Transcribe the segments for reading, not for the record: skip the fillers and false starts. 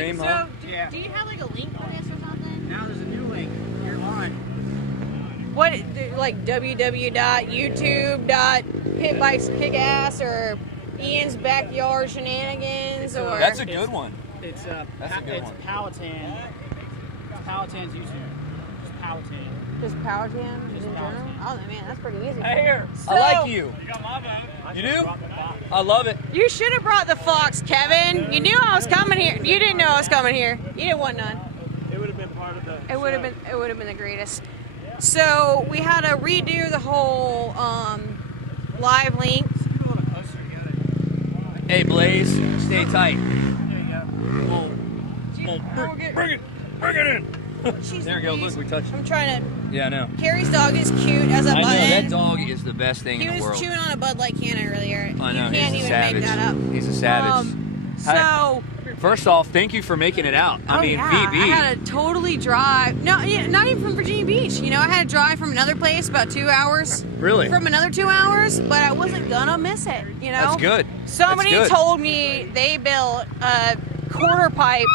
stream, so huh? do you have like a link for this or something? Now there's a new link. You're on. What, like www.youtube.pitbikeskickAss or Ian's Backyard Shenanigans or? That's a good one. It's That's a good one. Powhatan. It's Powhatan's YouTube. It's Powhatan. Just Powhatan in Just general? Powhatan. Oh man, that's pretty easy. Hey, here. So, I like you. You got my vote. You do? I love it. You should have brought the fox, Kevin. You knew I was coming here. You didn't know I was coming here. You didn't want none. It would have been part of the. It would have been. It would have been the greatest. So we had to redo the whole live link. Hey, Blaze, stay tight. Bring it in. Jeez There we go. Louise. Look, we touched it. I'm trying to. Yeah, I know. Carrie's dog is cute as a I know button. that dog is the best thing He in the was world. chewing on a Bud Light can earlier. I know. You can't He's a even savage. make that up. He's a savage. So. First off, thank you for making it out. I mean, yeah. VB. I had to totally drive. No, yeah, not even from Virginia Beach. You know, I had to drive from another place about 2 hours. Really? From another 2 hours, but I wasn't gonna miss it. You know. That's good. Somebody That's good. told me they built a quarter pipe.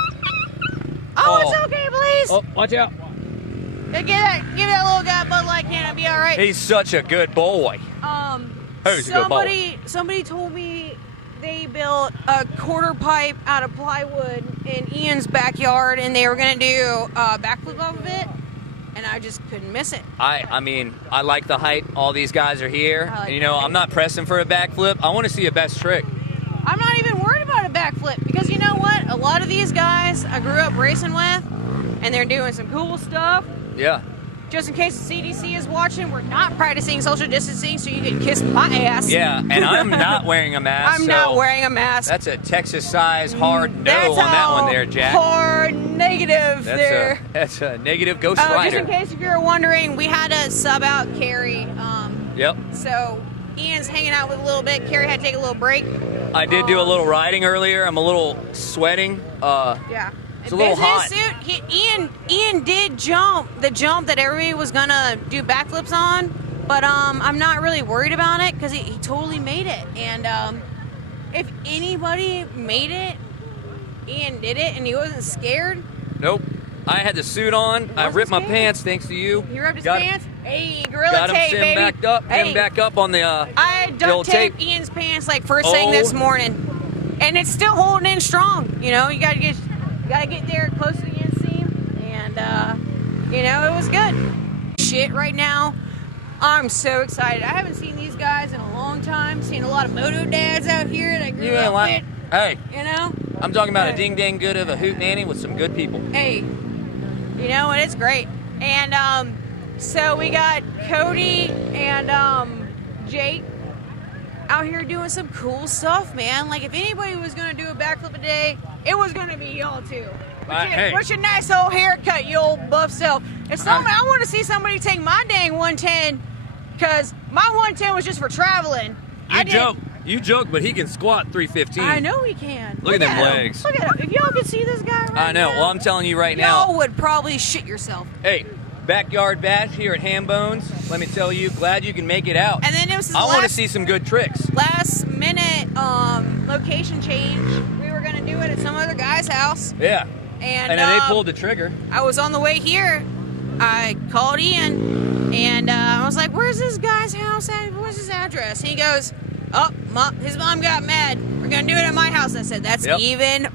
Oh, it's okay, please. Oh, watch out. Give that little guy a Bud Light can. It'll be all right. He's such a good boy. Who's a good boy? Somebody told me they built a quarter pipe out of plywood in Ian's backyard, and they were gonna do a backflip off of it, and I just couldn't miss it. I mean, I like the height. All these guys are here. I like And, you know, the height. I'm not pressing for a backflip. I want to see a best trick. I'm not even worried about a backflip because you know what? A lot of these guys I grew up racing with, and they're doing some cool stuff. Yeah. Just in case the CDC is watching, we're not practicing social distancing, so you can kiss my ass. Yeah, and I'm not wearing a mask. I'm not so wearing a mask. That's a Texas size hard no That's on that one how there, Jack. Hard negative there. That's a negative Ghost Just Rider. in case if you're wondering, we had to sub out Carrie. Yep. So Ian's hanging out with a little bit. Carrie had to take a little break. I did do a little riding earlier. I'm a little sweating. Yeah. It's a little hot. Suit, Ian did jump the jump that everybody was gonna do backflips on, but I'm not really worried about it because he totally made it. And if anybody made it, Ian did it, and he wasn't scared. Nope. I had the suit on. I ripped my pants thanks to you. He ripped his Got- pants. Hey, gorilla Got him tape, Sim baby. backed up. Hey, Him back up on the I the old duct taped tape. Ian's pants like first thing this Oh. morning, and it's still holding in strong. You know, you gotta get there close to the inseam, and you know, it was good. Shit, right now, I'm so excited. I haven't seen these guys in a long time. Seen a lot of moto dads out here that I grew You ain't up like. with. Hey, You know, I'm talking about a ding dang good of a hoot nanny with some good people. hey, you know, and it's great. And so we got Cody and Jake out here doing some cool stuff, man. Like if anybody was gonna do a backflip a day, it was gonna be y'all too. Hey. What's your nice old haircut, you old buff self? If somebody, I want to see somebody take my dang 110, because my 110 was just for traveling. You joke, but he can squat 315. I know he can. Look at them him. legs. Look at him. If y'all could see this guy right I know. now, Well, I'm telling you right now. y'all would probably shit yourself. Hey, backyard bash here at Ham Bones. Let me tell you, glad you can make it out. And then it was his I want to last, see some good tricks. last minute location change. We were gonna do it at some other guy's house, Yeah. and And then they pulled the trigger. I was on the way here. I called Ian, and I was like, "Where's this guy's house at? What's his address?" He goes, "Oh, his mom got mad. We're gonna do it at my house." I said, "That's Yep. even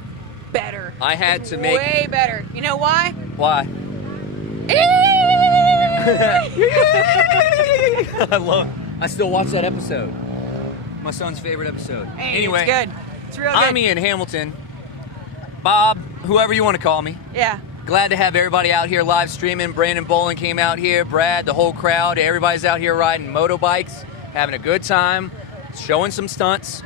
better. I had to make. Way better. You know why?" Why? I still watch that episode. My son's favorite episode. Hey, Anyway, it's good. It's real good. I'm Ian Hamilton. Bob, whoever you want to call me. Yeah. Glad to have everybody out here live streaming. Brandon Bolin came out here. Brad, the whole crowd. Everybody's out here riding motorbikes, having a good time, showing some stunts.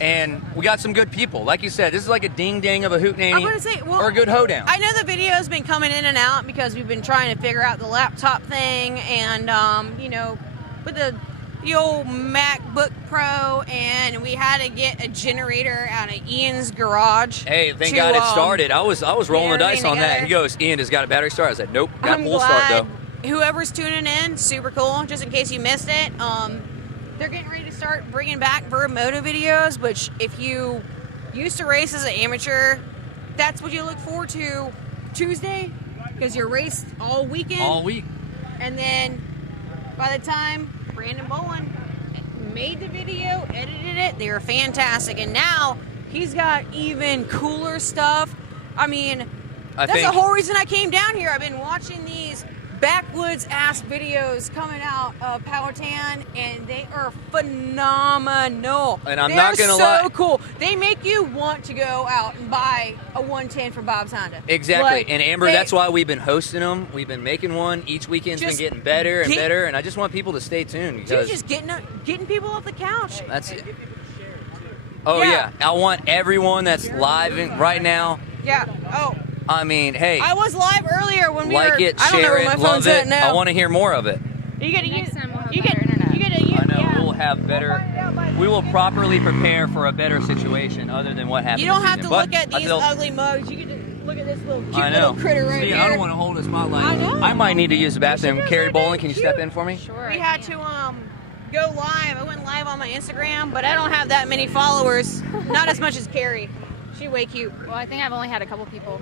And we got some good people. Like you said, this is like a ding-dang of a hootenanny I'm gonna say, well, or a good hoedown. I know the video's been coming in and out because we've been trying to figure out the laptop thing, and you know, with the old MacBook Pro, and we had to get a generator out of Ian's garage. Hey, thank to, God it started. I was rolling the dice everything on that. together. He goes, Ian, has got a battery start? I said, nope, got I'm full start glad though. whoever's tuning in, super cool. Just in case you missed it, they're getting ready to start bringing back Verb Moto videos. Which, if you used to race as an amateur, that's what you look forward to Tuesday, because you're raced all weekend. All week. And then by the time Brandon Bolin made the video, edited it, they were fantastic. And now he's got even cooler stuff. I mean, that's the whole reason I came down here. I've been watching these backwoods ass videos coming out of Powhatan, and they are phenomenal. And I'm not gonna They're lie. so cool. They make you want to go out and buy a 110 from Bob's Honda. Exactly. Like, And Amber, they- that's why we've been hosting them. We've been making one. Each weekend's been Just getting better and get- better. And I just want people to stay tuned Dude, because just getting people off the couch. that's it. Oh, Yeah. yeah. I want everyone that's live right now. Yeah. Oh, I mean, hey, I was live earlier when we like were. it, I don't know share where my it, love phone's it. at now. I want to hear more of it. You get Next time we'll have you better get internet. you get a. I know. Yeah. We'll have better. We will properly prepare for a better situation other than what happened. You don't this have to season. look But at I these feel- ugly mugs. You get to look at this little cute I know. little critter right See, here. I don't want to hold a spotlight. I know. I might need to use the bathroom. guys Carrie are damn Bolin, can you step cute. in for me? Sure. We I had can. to go live. I went live on my Instagram, but I don't have that many followers. Not as much as Carrie. She way cute. Well, I think I've only had a couple people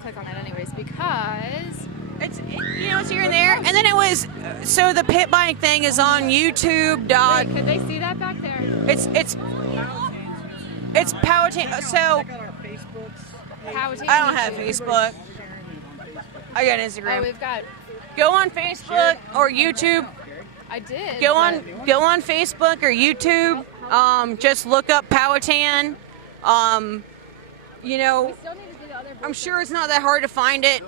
click on that anyways because It's it's here and there, and then it was so the pit bike thing is on YouTube. wait, could they see that back there? It's Powhatan. So Powhatan I don't have YouTube. Facebook. I got Oh, Instagram. we've got. Go on Facebook or YouTube. I did. Go but- on Facebook or YouTube. Just look up Powhatan. You know, Still need to do the other. I'm sure it's not that hard to find it.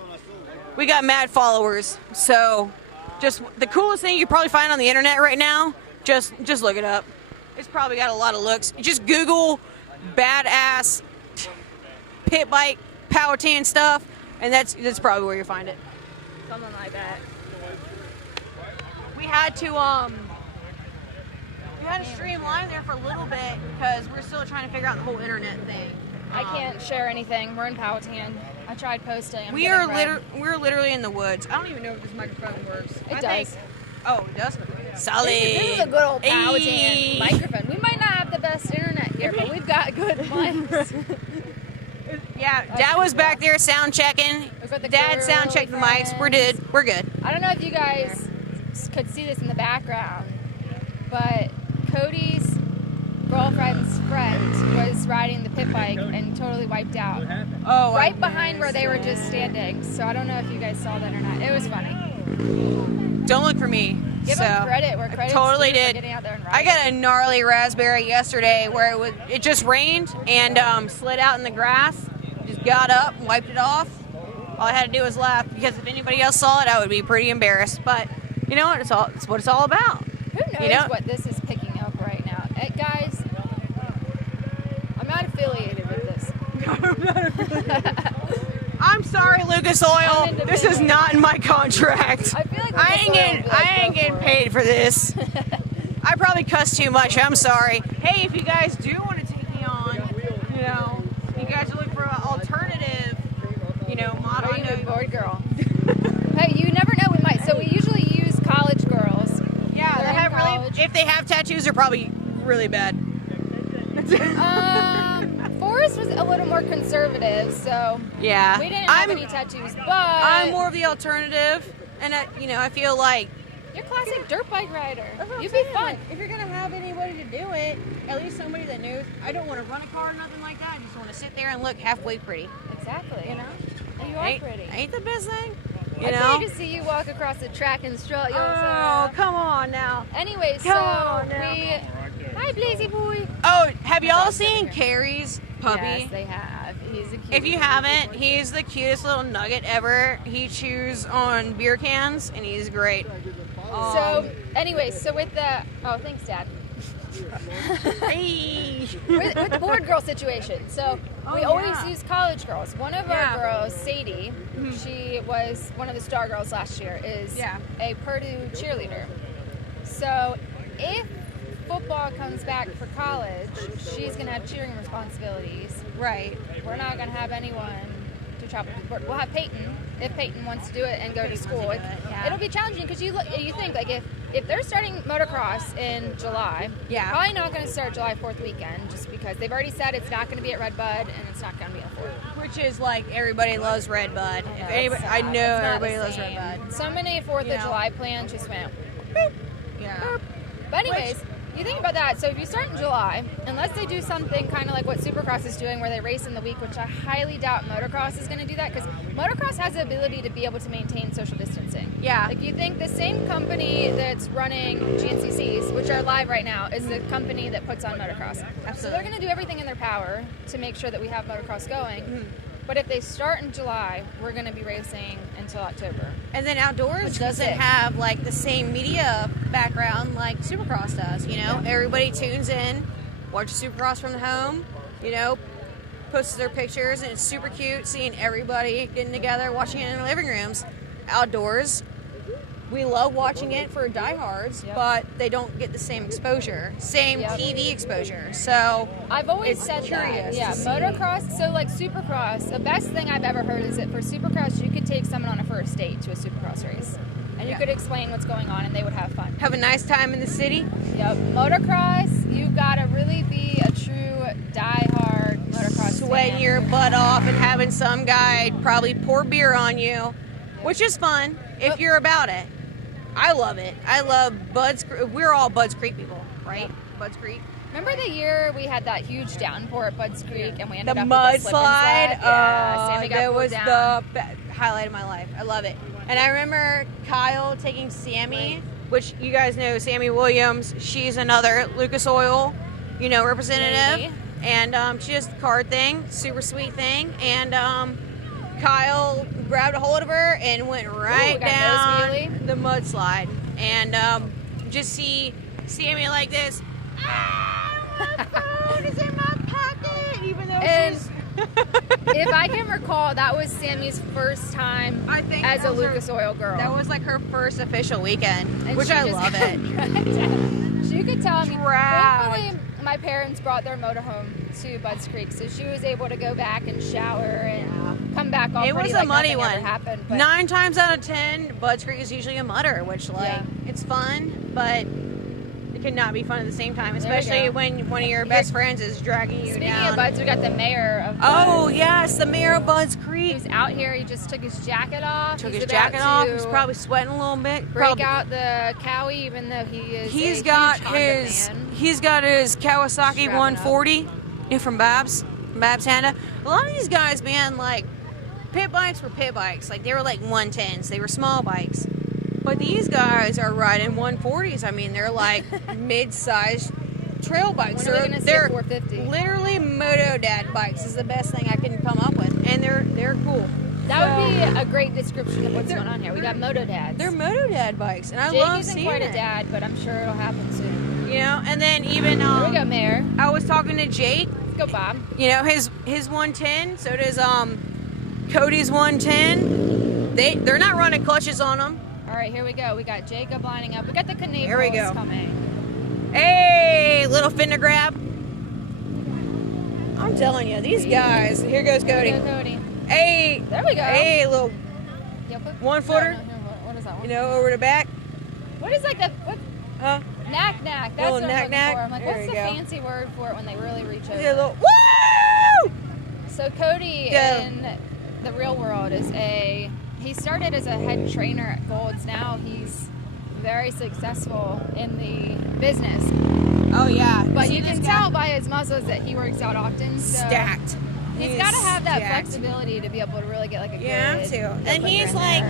We got mad followers, so just the coolest thing you probably find on the internet right now. Just look it up. It's probably got a lot of looks. Just Google badass pit bike Powhatan stuff, and that's probably where you find it. Something like that. We had to stream live there for a little bit because we're still trying to figure out the whole internet thing. I can't share anything. We're in Powhatan. I tried posting. I'm We getting are red. we're literally in the woods. I don't even know if this microphone works. It I does. think- oh, it does. Solid. This is a good old Powhatan Ayy. microphone. We might not have the best internet here, but we've got good mics. Yeah, Dad was back there sound checking. We've got the Dad sound checked the mics. We're good. We're good. I don't know if you guys could see this in the background, but Cody's girlfriend's friend was riding the pit bike and totally wiped out. Oh, Right behind where they were just standing. So I don't know if you guys saw that or not. It was funny. don't look for me. Give so, them credit where I credit's totally due for did. getting out there and I riding. got a gnarly raspberry yesterday where it just rained and slid out in the grass. Just got up, wiped it off. All I had to do was laugh because if anybody else saw it, I would be pretty embarrassed. But you know what? It's what it's all about. Who knows You know- what this is picking up right now? Guys, I'm not affiliated with this. I'm sorry, Lucas I'm Oil. independent. This is not in my contract. I feel like I ain't Lucas Oil getting would be like, I ain't "Go getting for it." paid for this. I probably cuss too much. I'm sorry. Hey, if you guys do want to take me on, you know, you guys are looking for an alternative, you know, model. Are you a bored girl? Hey, you never know. We might. So we usually use college girls. Yeah, They're they in have college. really. If they have tattoos, they're probably really bad. Forrest was a little more conservative, so Yeah, we didn't have I'm any tattoos. But I'm more of the alternative, and I feel like you're a classic dirt bike rider. You'd be fun. If you're gonna have anybody to do it, at least somebody that knows. I don't want to run a car or nothing like that. I just want to sit there and look halfway pretty. Exactly. You know, And you are ain't, pretty. ain't the best thing. You I know. need to see you walk across the track and strut Oh, yourself. come on now. Anyway, so Come on now. Hi, Blazy boy. Oh, have y'all seen Carrie's puppy? Yes, they have. He's a cute. If you haven't, he's the cutest little nugget ever. He chews on beer cans, and he's great. So, anyway, so with the thanks, Dad. Hey. with the board girl situation. So we Oh, always yeah. use college girls. One of Yeah. our girls, Sadie, she was one of the star girls last year, is Yeah. a Purdue cheerleader. So if football comes back for college, she's going to have cheering responsibilities. Right. We're not going to have anyone to travel. We'll have Peyton, if Peyton wants to do it and go to school. Yeah. It'll be challenging because you think, like, if they're starting motocross in July, Yeah. probably not going to start July 4th weekend just because they've already said it's not going to be at Red Bud and it's not going to be at 4th. Which is like everybody loves Red Bud. If anybody, I know It's not everybody the loves same. Red Bud. So many 4th You of know. July plans just went. Yeah. But anyways, you think about that. So if you start in July, unless they do something kind of like what Supercross is doing, where they race in the week, which I highly doubt Motocross is going to do that, because Motocross has the ability to be able to maintain social distancing. Yeah. Like you think the same company that's running GNCCs, which are live right now, is the company that puts on Motocross. So Absolutely. they're going to do everything in their power to make sure that we have Motocross going. But if they start in July, we're going to be racing until October. And then outdoors Which is doesn't sick. have like the same media background like Supercross does. You know, everybody tunes in, watches Supercross from the home. You know, posts their pictures, and it's super cute seeing everybody getting together, watching it in their living rooms. Outdoors, we love watching it for diehards, Yep. but they don't get the same exposure, same Yep. TV exposure. So I've always It's said curious that. Yeah, to see. motocross. So like Supercross, the best thing I've ever heard is that for Supercross, you could take someone on a first date to a Supercross race, and you Yeah. could explain what's going on, and they would have fun. have a nice time in the city. Yep. Motocross, you've got to really be a true diehard motocross Sweating fan. your butt off and having some guy probably pour beer on you, which is fun if But- you're about it. I love it. I love Bud's. We're all Bud's Creek people, right? Bud's Creek. Remember the year we had that huge downpour at Bud's Creek, and we ended The up with a mudslide. slip and slide? Yeah, Sammy got that pulled was down. the highlight of my life. I love it. And I remember Kyle taking Sammy, which you guys know Sammy Williams. She's another Lucas Oil, representative. Lady. And she does the card thing, super sweet thing. And Kyle grabbed a hold of her and went right got down nose wheelie. the mudslide. And just see Sammy like this. Ah, my phone is in my pocket, even though And- she's. If I can recall, that was Sammy's first time I think as that a was her- Lucas Oil girl. That was like her first official weekend, And which she I just love got it. dragged. She could tell me. Dragged. Thankfully, my parents brought their motorhome to Bud's Creek, so she was able to go back and shower and come back all It pretty was a like muddy nothing ever one. happened. But 9 times out of 10, Bud's Creek is usually a mudder, which Yeah. it's fun, but it cannot be fun at the same time, There we especially go. when one of your best friends is dragging you Speaking down. of Bud's, we got the mayor of Oh Bud's. yes, the mayor of Bud's Creek He's out here. He just took his jacket off. took He's his about jacket off. to He's probably sweating a little bit. break Probably- out the Cowie, even though he is. He's a got huge Honda his fan. he's got his Kawasaki Strapping up. 140 from Babs Honda. A lot of these guys, man, like pit bikes were pit bikes. Like they were like 110s. They were small bikes. But these guys are riding 140s. I mean, they're like mid-sized trail bikes. When are we gonna see a they're 450? literally moto dad bikes is the best thing I can come up with, and they're cool. That would be a great description of what's going on here. We got moto dads. They're moto dad bikes, and I Jake love isn't seeing quite it. a dad, but I'm sure it'll happen soon. And then even Here we go, Mayor. I was talking to Jake. Let's go, Bob. His 110. So does Cody's 110. They're not running clutches on them. All right, here we go. We got Jacob lining up. We got the Canavals Here we go. coming. Hey, little finna grab. I'm telling you, these guys. Here goes Cody. Here we go, Cody. Hey, There we go. hey, little, Yep. One footer? No, what is that one? over the back. What is like the what? Huh? Knack. That's Little what I'm looking knack-knack. for. I'm like, There what's you the go. fancy word for it when they really reach over? Yeah, little, woo! So Cody Yeah. in the real world he started as a head trainer at Gold's. Now he's very successful in the business. Oh yeah. But See you this can guy? tell by his muscles that he works out often. So Stacked. He's He got to is have that stacked. flexibility to be able to really get like a Yeah, good. too. good And looker he's in like,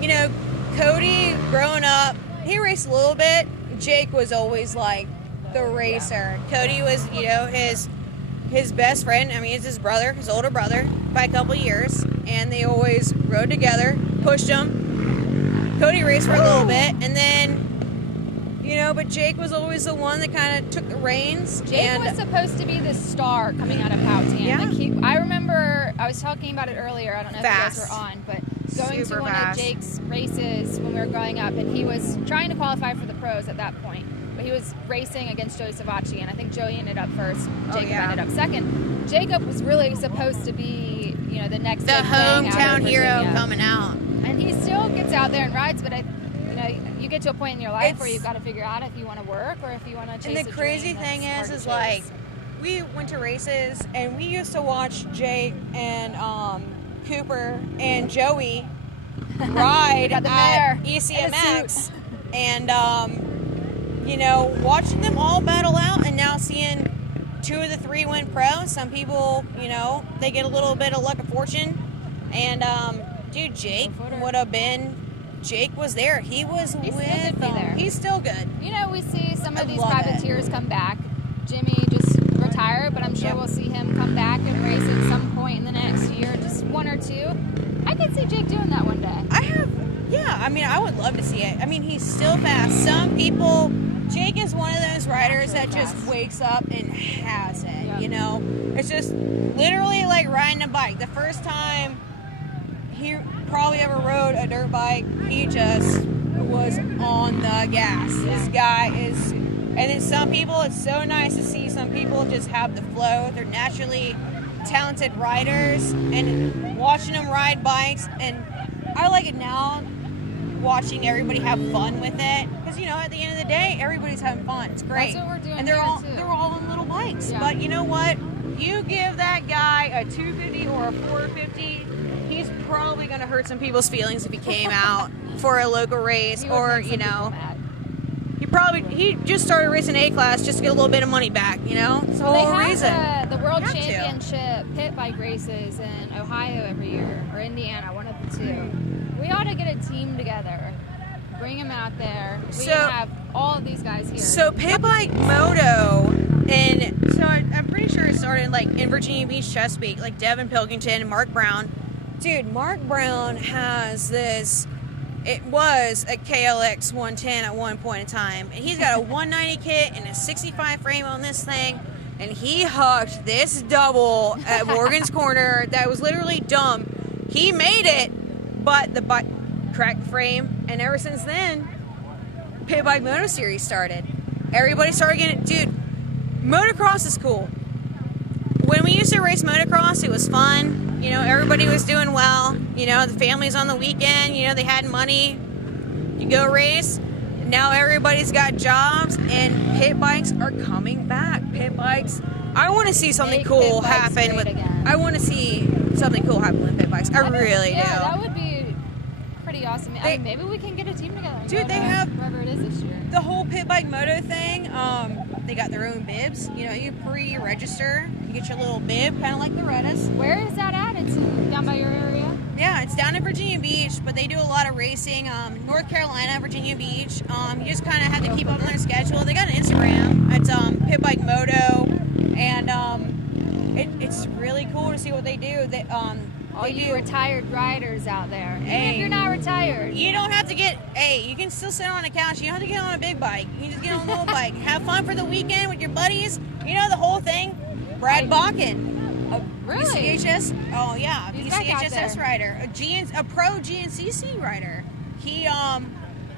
there. Cody growing up, he raced a little bit. Jake was always like the racer. Cody was, his best friend. I mean, it's his brother, his older brother, by a couple years, and they always rode together, pushed him. Cody raced for a little bit, and then, but Jake was always the one that kind of took the reins. Jake and was supposed to be the star coming out of Powhatan. Yeah. Like I remember I was talking about it earlier. I don't know if you guys Fast. were on, but going Super to one fast. of Jake's races when we were growing up, and he was trying to qualify for the pros at that point. But he was racing against Joey Savacci, and I think Joey ended up first. Jacob yeah. ended up second. Jacob was really supposed to be you know, the next The big thing out of hometown hero Virginia. coming out. And he still gets out there and rides, but you know, you get to a point in your life It's- where you've got to figure out if you want to work or if you want to chase And the a crazy dream thing that's is hard to like, chase. we went to races and we used to watch Jake and Cooper and Joey ride Got the at mare in a ECMX, and you know, watching them all battle out, and now seeing 2 of the 3 win pro. Some people, you know, they get a little bit of luck of fortune, and dude, Jake would have been. Jake was there. He was He still with could be them. there. He's still good. You know, we see some I of these love it. privateers come back. Jimmy just retired, but I'm sure Yep. we'll see him come back and race at some point in the next year, just 1 or 2. I could see Jake doing that one day. Yeah, I mean, I would love to see it. I mean, he's still fast. Some people, Jake is one of those riders that Naturally just fast. wakes up and has it, Yep. you know? It's just literally like riding a bike. The first time he probably ever rode a dirt bike, he just was on the gas. This guy is, and then some people, it's so nice to see some people just have the flow. They're naturally talented riders, and watching them ride bikes, and I like it now, watching everybody have fun with it, because you know, at the end of the day, everybody's having fun. It's great. That's what we're doing and they're here, all too. they're all on little bikes. Yeah. But you know what? You give that guy a 250 or a 450, he's probably going to hurt some people's feelings if he came out for a local race, He would or make some you people know, mad. he just started racing A class just to get a little bit of money back. You know, it's the They whole have reason. the World Have to. Championship pit bike races in Ohio every year, or Indiana, one of the 2. We ought to get a team together, bring them out there. We So- can have all of these guys here. So Pit Bike Moto, and so I'm pretty sure it started like in Virginia Beach, Chesapeake, like Devin Pilkington and Mark Brown. Dude, Mark Brown has this. It was a KLX 110 at one point in time, and he's got a 190 kit and a 65 frame on this thing, and he hucked this double at Morgan's Corner that was literally dumb. He made it, but the bike cracked the frame, and ever since then, Pit Bike Moto Series started. Everybody started getting, dude, motocross is cool. When we used to race motocross, it was fun. You know, everybody was doing well. You know, the families on the weekend, you know, they had money. You go race. Now everybody's got jobs, and pit bikes are coming back. Pit bikes. I want to see something Make cool pit bikes happen great with. again. I want to see something cool happen with pit bikes. I really Yeah, do. that would be pretty awesome. I They- mean, maybe we can get a team together. And Dude, go they to have- wherever it is this year. The whole Pit Bike Moto thing, they got their own bibs. You know, you pre-register, you get your little bib, kind of like the Redis. Where is that at? It's down by your area. Yeah, it's down in Virginia Beach, but they do a lot of racing. North Carolina, Virginia Beach. You just kind of have to keep up on their schedule. They got an Instagram. It's Pit Bike Moto, and it's really cool to see what they do. They All they you do. retired riders out there. Even Hey. if you're not retired. You don't have to get. Hey, you can still sit on a couch. You don't have to get on a big bike. You can just get on a little bike. Have fun for the weekend with your buddies. You know the whole thing. Brad Bakken, a Really? BCHS. Oh yeah, He's back out BCHSS there. rider, a pro GNCC rider. He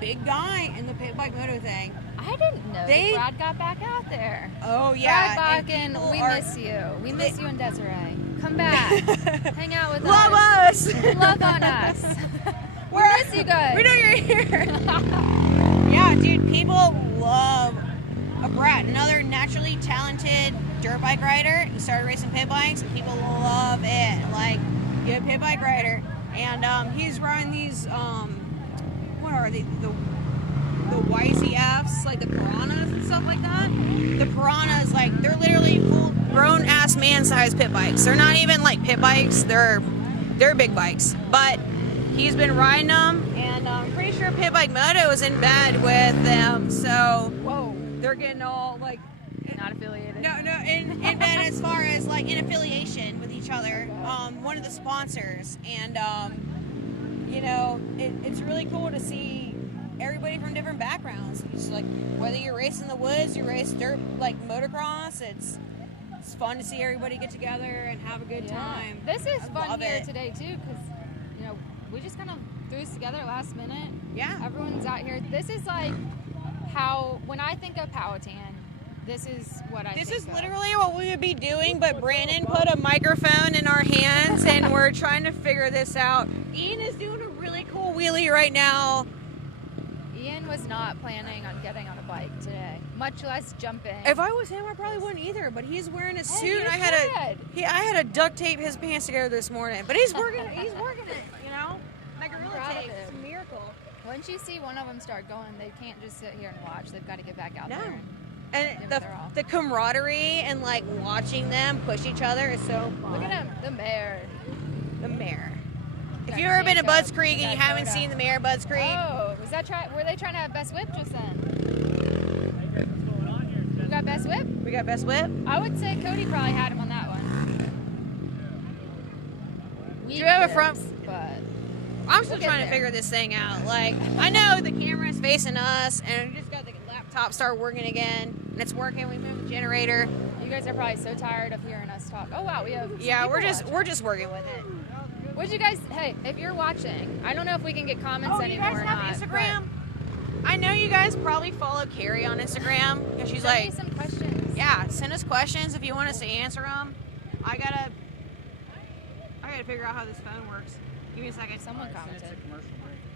big guy in the Pit Bike Moto thing. I didn't know They- that Brad got back out there. Oh yeah, Brad and Bakken, people we are- miss you. We miss you and Desiree. Come back. Hang out with Love us. us. Love on us. We We're- miss you guys. We know you're here. Yeah, dude, people love Brad, another naturally talented dirt bike rider. He started racing pit bikes, and people love it. Like, good pit bike rider. And he's riding these, what are they? The YZFs, like the Piranhas and stuff like that. The Piranhas, like, they're literally full grown ass man sized pit bikes. They're not even like pit bikes, they're big bikes. But he's been riding them, and I'm pretty sure Pit Bike Moto is in bed with them, so Whoa. they're getting all like Not affiliated. no in bed as far as like in affiliation with each other. One of the sponsors, and you know, it's really cool to see everybody from different backgrounds. It's like whether you race in the woods, you race dirt like motocross. It's fun to see everybody get together and have a good time. This is I fun love here it. today too, because you know we just kind of threw this together last minute. Yeah. Everyone's out here. This is like how when I think of Powhatan, this is what I This think is of. literally what we would be doing, but Brandon put a microphone in our hands and we're trying to figure this out. Ian is doing a really cool wheelie right now. Ian was not planning on getting on a bike today, much less jumping. If I was him, I probably wouldn't either, but he's wearing a suit. you I had to duct tape his pants together this morning, but he's working it, you know? Like a I'm real proud of tape. him. It's a miracle. Once you see one of them start going, they can't just sit here and watch. They've got to get back out No. there. And Give it the, their all. the camaraderie and like watching them push each other is so fun. Look at him, the mayor. The mare. If Got you've ever been to Jacob. Budds Creek and Got you haven't Dakota. seen the mare Budds Creek, Oh, was that were they trying to have best whip just then? You got best whip? we got Best Whip. I would say Cody probably had him on that one. Do you have a front? But I'm still We'll get trying to there. figure this thing out. Like, I know the camera's facing us, and we just got the laptop start working again, and it's working. We moved the generator. you guys are probably so tired of hearing us talk. Oh wow, we have. some Yeah, people watching. we're just working with it. What'd you guys? Hey, if you're watching, I don't know if we can get comments Oh, you anymore guys or have not. Instagram? I know you guys probably follow Carrie on Instagram, and she's Send me like, some questions. yeah, send us questions if you want us to answer them. I gotta figure out how this phone works. Give me a second. Someone commented.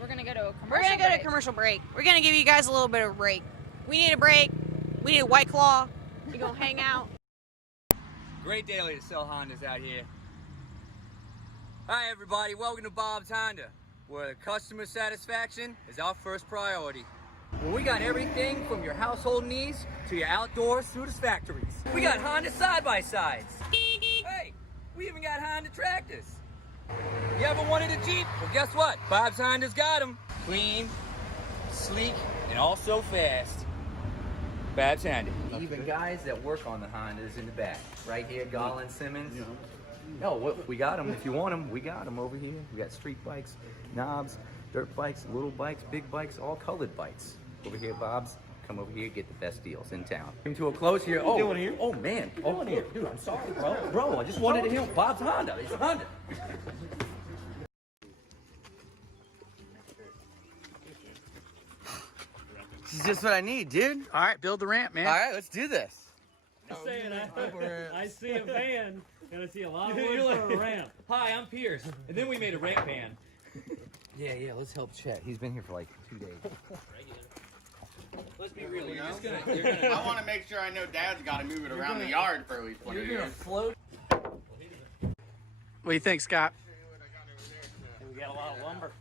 We're gonna go to a commercial. We're gonna go to break. commercial break. We're gonna give you guys a little bit of a break. We need a break. We need a White Claw. We gonna hang out. Great daily to sell Hondas out here. Hi everybody, welcome to Bob's Honda, where customer satisfaction is our first priority. Well, we got everything from your household needs to your outdoor Sudas factories. We got Honda side-by-sides. Hey, we even got Honda tractors. You ever wanted a Jeep? Well, guess what? Bob's Honda's got them. Clean, sleek, and also fast. Babs Honda. Even guys that work on the Hondas in the back. Right here, Garland Simmons. No, what we got them. If you want them, we got them over here. We got street bikes, knobs, dirt bikes, little bikes, big bikes, all colored bikes. Over here, Bob's. Come over here, get the best deals in town. Came to a close here. Oh, doing here? Oh man. Oh, dude, I'm sorry, bro. Bro, I just wanted to hear Bob's Honda. It's Honda. This is just what I need, dude. All right, build the ramp, man. All right, let's do this. I see a van and I see a lot of wood for a ramp. Hi, I'm Pierce. And then we made a ramp van. Yeah, let's help Chet. He's been here for like 2 days. Let's be real. You're gonna I want to make sure I know Dad's got to move it around the yard for at least 20 years. float. What do you think, Scott? We got a lot of lumber.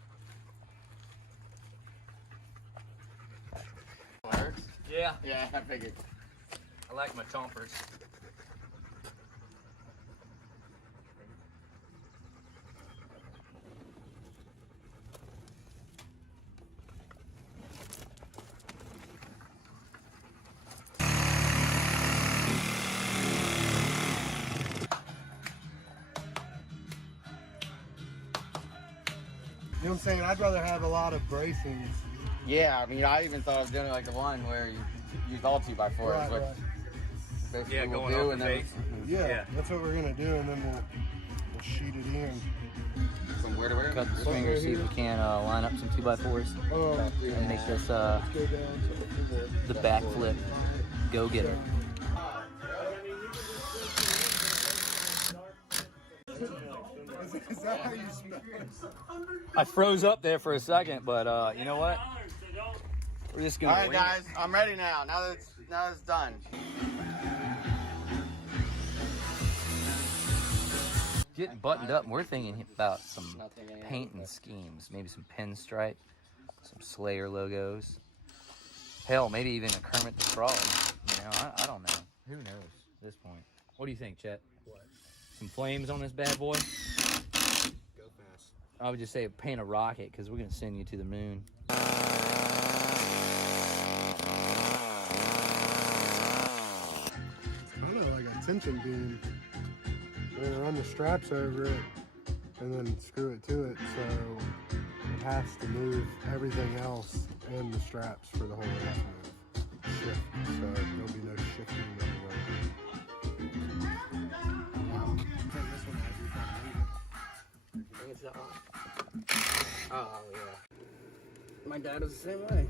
Yeah, Yeah, I figured. I like my chompers. You know what I'm saying? I'd rather have a lot of bracings. Yeah, I mean, I even thought of doing like the one where you use all 2x4s, Right, which right. basically Yeah, we'll going do, off and the then base. Yeah, Yeah. that's what we're gonna do, and then we'll sheet it in. from where to where? Cut the stringer, see if we can line up some 2x4s and make this Go down to the backflip go-getter. Is that how you smell? I froze up there for a second, but you know what? We're just All gonna right, wing it. guys, I'm ready now. Now that it's done. Getting buttoned up, and we're thinking about some painting schemes, maybe some pinstripe, some Slayer logos. Hell, maybe even a Kermit the Frog. You know, I don't know. Who knows at this point? What do you think, Chet? What? Some flames on this bad boy? Go fast. I would just say paint a rocket because we're gonna send you to the moon. I know, like a tension beam. We're gonna run the straps over it and then screw it to it, so it has to move everything else and the straps for the whole thing to move. Shift, so there'll be no shifting anywhere. Oh, yeah. My dad was the same way.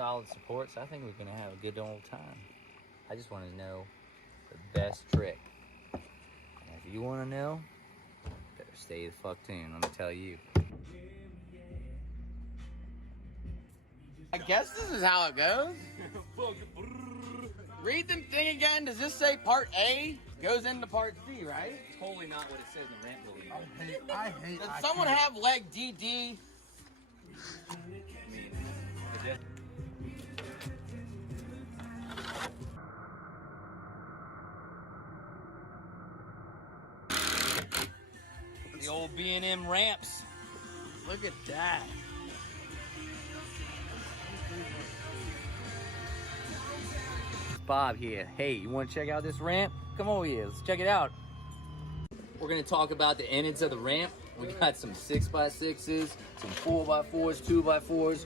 solid support, so I think we're gonna have a good old time. I just want to know the best trick. And if you want to know, better stay the fuck tuned. Let me tell you. I guess this is how it goes. Read the thing again. Does this say part A goes into part C, right? Totally not what it says in the ramp building. I hate. Does someone have leg DD? The old B&M ramps. Look at that. Bob here. Hey, you want to check out this ramp? Come over here. Let's check it out. We're going to talk about the innards of the ramp. We got some 6x6s, some 4x4s, 2x4s,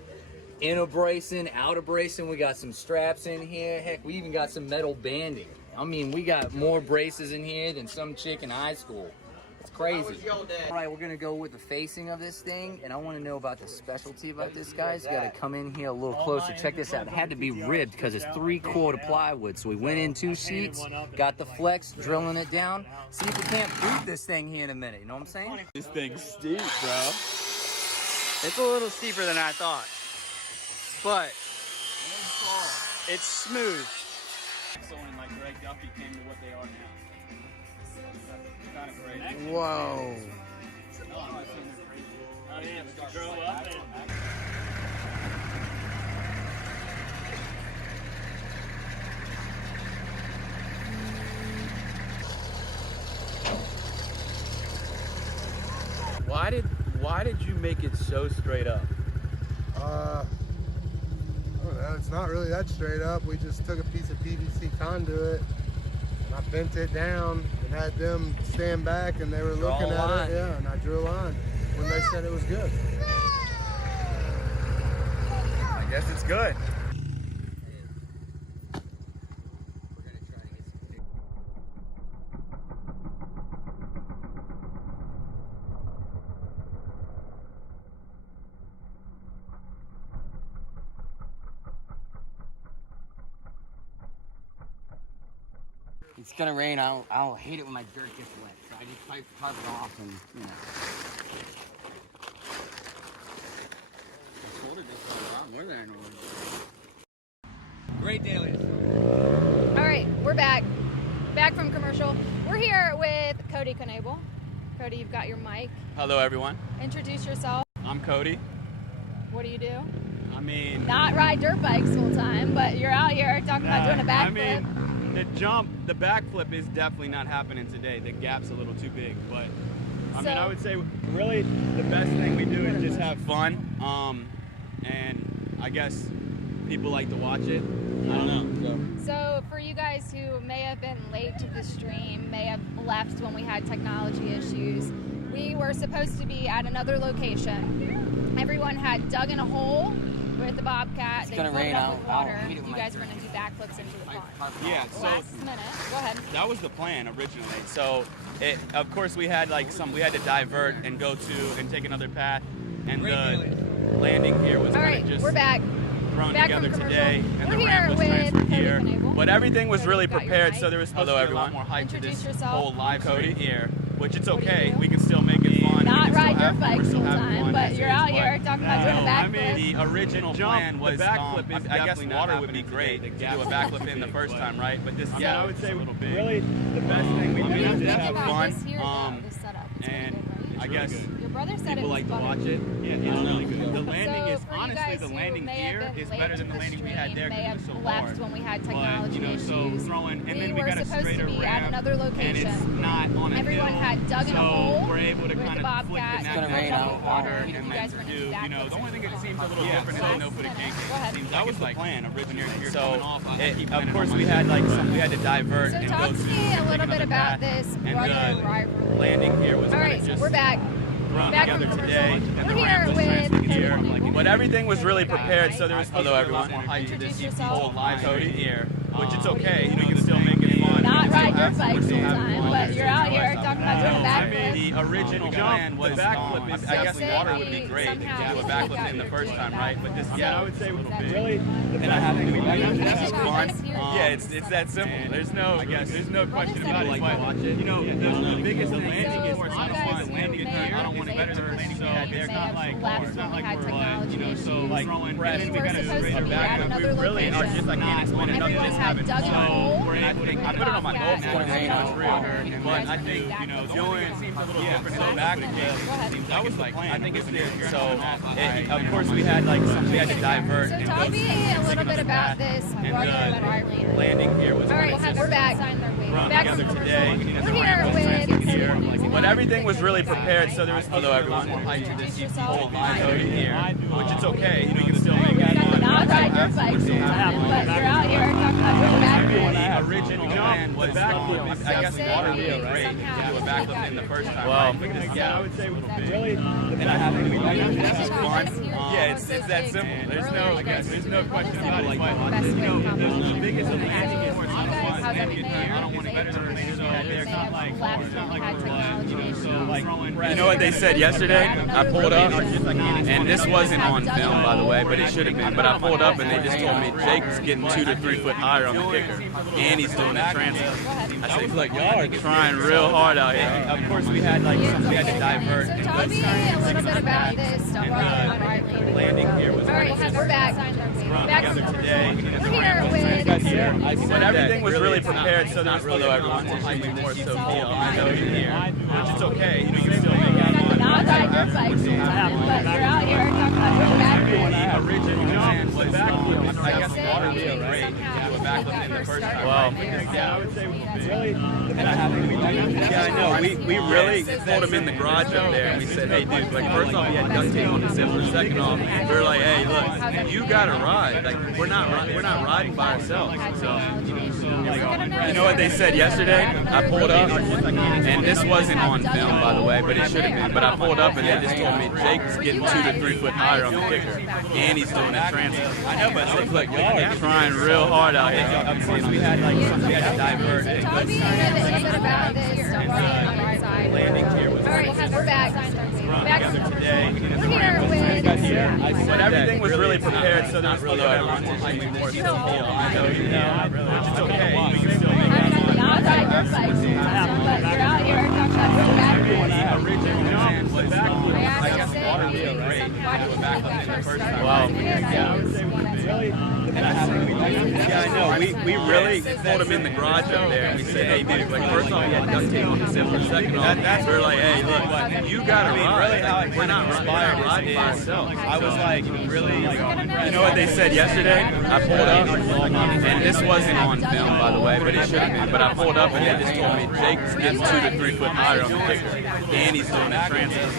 inner bracing, outer bracing. We got some straps in here. Heck, we even got some metal banding. I mean, we got more braces in here than some chick in high school. It's crazy. All right, we're gonna go with the facing of this thing, and I want to know about the specialty about this, guys. You gotta come in here a little closer. Check this out. It had to be ribbed because it's 3/4 plywood. So we went in 2 sheets, got the flex, drilling it down. See if we can't boot this thing here in a minute. You know what I'm saying? This thing's steep, bro. It's a little steeper than I thought, but it's smooth. Someone like Greg Duffy came to what they are now. Kind of crazy. Whoa. Oh yeah, but to grow up and Why did you make it so straight up? I don't know. It's not really that straight up. We just took a piece of PVC conduit and I bent it down and had them stand back and they were looking at it. Yeah, and I drew a line when they said it was good. I guess it's good. It's gonna rain. I'll hate it when my dirt gets wet. So I just pipe it off and, you know. I folded this a lot more than I normally do. Great daily. All right, we're back from commercial. We're here with Cody Knable. Cody, you've got your mic. Hello, everyone. Introduce yourself. I'm Cody. What do you do? I mean, Not ride dirt bikes full time, but you're out here talking about doing a backflip. I mean, the backflip is definitely not happening today. The gap's a little too big, but I mean, I would say really the best thing we do is just have fun. And I guess people like to watch it. I don't know. So for you guys who may have been late to the stream, may have left when we had technology issues, we were supposed to be at another location. Everyone had dug in a hole with the Bobcat. They filled it up with water. You guys were going to do backflips into the pond. Yeah, so Last minute. Go ahead. that was the plan originally. So of course we had we had to divert and go to and take another path, and the landing here was All kind right, of just we're back. thrown Back together from today, commercial. and We're the ramp was here with transferred Cody here. Knable. But everything was Cody, really you've got your prepared, mic. so there was supposed to be a lot more height to Introduce this yourself. whole live stream here, which it's What do you okay. do? We can still make it fun. Not we can ride still dirt bikes we're still full having time, fun but as you're is, out here talking about doing a I backflip. mean, the original plan was the backflip is I guess definitely water not would be happening great today. to The do a gap's backflip in the big, first but- time, right? But this Yeah. I would say really the best thing we do What do you is think just have about fun. this here, though, this setup? It's pretty and good, right? I guess Your brother said people it was like to fun. watch it. Yeah, it's really good. The landing So is for you honestly guys the who landing may have here been is late better to than the landing we had stream, there may because it was have so left hard. when we had But technology you know, so issues. throwing and We then we were got a supposed to straighter be ramp, at another and it's location. not on a Everyone hill, had dug in a so hole we're able to with kind the of flick Bobcat. the It's gonna neck rain out out. of water You and guys then were to gonna do, do you know, the only thing that seems a little Yeah, different so- is I know for the Go king ahead. seems that was the plan originally. So keep of landing course on we my had feet. we had to divert So and talk go to to me a take little bit another about path, this and brother the rivalry. landing here was All kind right, of just we're back. thrown Back together from today, commercial. and We're the here ramp was with transferred Cody here. Knable. But everything was really Cody got prepared, your so there was supposed to be a lot more height to Introduce this yourself. whole live Cody here, which it's okay. What do you We can still make it fun. Not We can ride still dirt have fun. bikes We full still have time, fun. but you're out here talking about doing a I mean, backflip. the original plan was, I guess water would be great to do a backflip in the first time, right? But this, I would say really, and I have to be fun. Yeah, it's that simple. There's no question about it. But you know, the biggest thing is I don't want landing here. I don't want to get hurt. So it's not like we're you know, so like press. We got to straight or back. We really are just I can't explain it. Nothing just happened. So I put it on my goal now. It's real. But I think you know doing seems a little different. So back that was the plan. I think it's there. So of course we had to divert. So tell me a little bit about this landing here was. All right, we're back. Together today. We're here with. But everything was really prepared, so there was although everyone will height to this whole line over here, which it's okay. You know, you can still make it on. Not ride your bike sometimes, but you're out here talking about your backflip. The original plan was I guess water would be great to do a backflip in the first time. Well, yeah, I would say really, and I have to be fun. Yeah, it's that simple. There's no question about it. But you know, the biggest thing is I don't want to get hurt. You know what they said yesterday? I pulled up, and this wasn't on film, by the way, but it should have been. But I pulled up, and they just told me Jake's getting 2 to 3 foot higher on the kicker, and he's doing a transfer. I said, look, y'all are trying real hard out here. Of course, we had to divert. So tell me a little bit about this. Landing here was. All right, we're back. Today. We're here with. But everything was really prepared, so there's although everyone's usually more so here, which it's okay. You know, you can still make it on. Not ride your bike sometimes, but you're out here talking about your backflip. The original plan was I guess water would be great to do a backflip in the first time. Well, yeah, I would say really, and I have to be yeah, I know. We really pulled him in the garage up there, and we said, hey, dude, like first off, we had duct tape on the zipper. Second off, we were like, hey, look, you gotta ride. Like we're not riding by ourselves. So. You know what they said yesterday? I pulled up, and this wasn't on film, by the way, but it should have been. But I pulled up, and they just told me Jake's getting 2 to 3 foot higher on the kicker, and he's doing a transfer. I know, but look, y'all are trying real hard out here. Of course, we had to divert. So tell me a little bit about this. Landing here was. All right, we're back. Today. We're here with. But everything was really prepared, so there's although everyone's usually more so which it's okay. You can still make it Not ride your bike sometimes, but you're out here talking about your backflip. The original plan was I guess water would be great to do a backflip in the first time. Well, yeah, I would say really, and I have to be yeah, I know. We really pulled him in the garage up there, and we said, hey, dude, like first off, we had duct tape on the zipper. Second off, we were like, hey, look, you gotta ride. Like, we're not riding by ourselves. I was like, really, you know what they said yesterday? I pulled up, and this wasn't on film, by the way, but it should have been. But I pulled up, and they just told me Jake's getting 2 to 3 foot higher on the kicker, and he's doing a transfer.